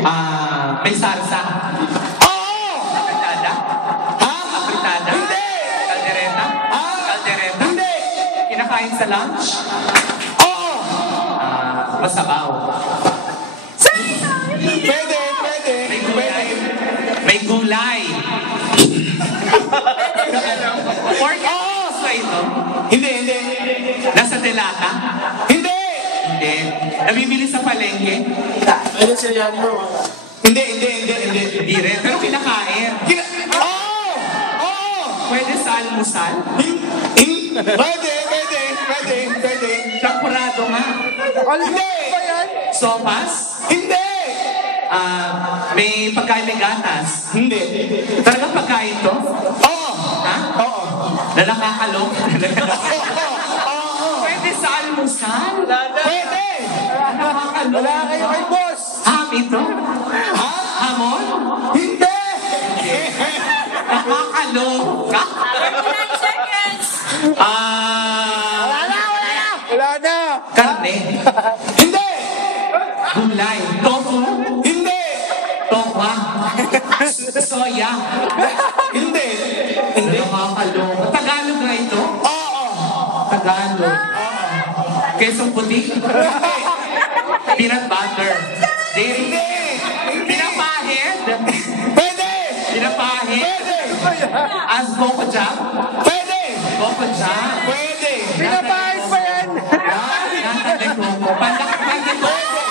May salsa. Oo! Apritada? Ha? Apritada? Hindi! Caldereta? Ha? Caldereta? Hindi! Kinakain sa lunch? Oo! Masabaw. Pwede, pwede. May gulay. May gulay. Pork and cheese ba ito? Hindi, hindi. Nasa delata? Hindi! Hindi. Nabibili sa palengke? Ayun siya yan mo. Hindi, hindi, hindi, hindi. Hindi rin. Pero kinakain. Oo! Oo! Pwede sa almusal? Pwede, pwede, pwede, pwede. Champurado nga. Hindi! Sopas? Hindi! May pagkain may gatas. Hindi. Talagang pagkain to? Oo! Ha? Oo! Na nakakalok? Oo! Pwede sa almusal? Pwede! Nakakalok? Wala kayo kay boss. Ham ito? Ha? Hamon? Hindi! Nakakalok? 39 seconds. Wala na, wala na. Wala na. Karne? Hindi! Gulay? Tofu? Hindi! Tokwa? Soya? Hindi! Hindi! Nakakalok? Tagalog na ito? Oo! Tagalog? Kesong puti? Peanut butter? Dairy? Pinapahid? Pwede! Pinapahid? Pwede! As Coco Jam? Pwede! Coco Jam? Pwede! Pinapahid pa yan. Nasa de Coco? Panday Coco?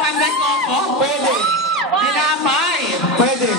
Panday Coco? Pwede! Pinapay? Pwede!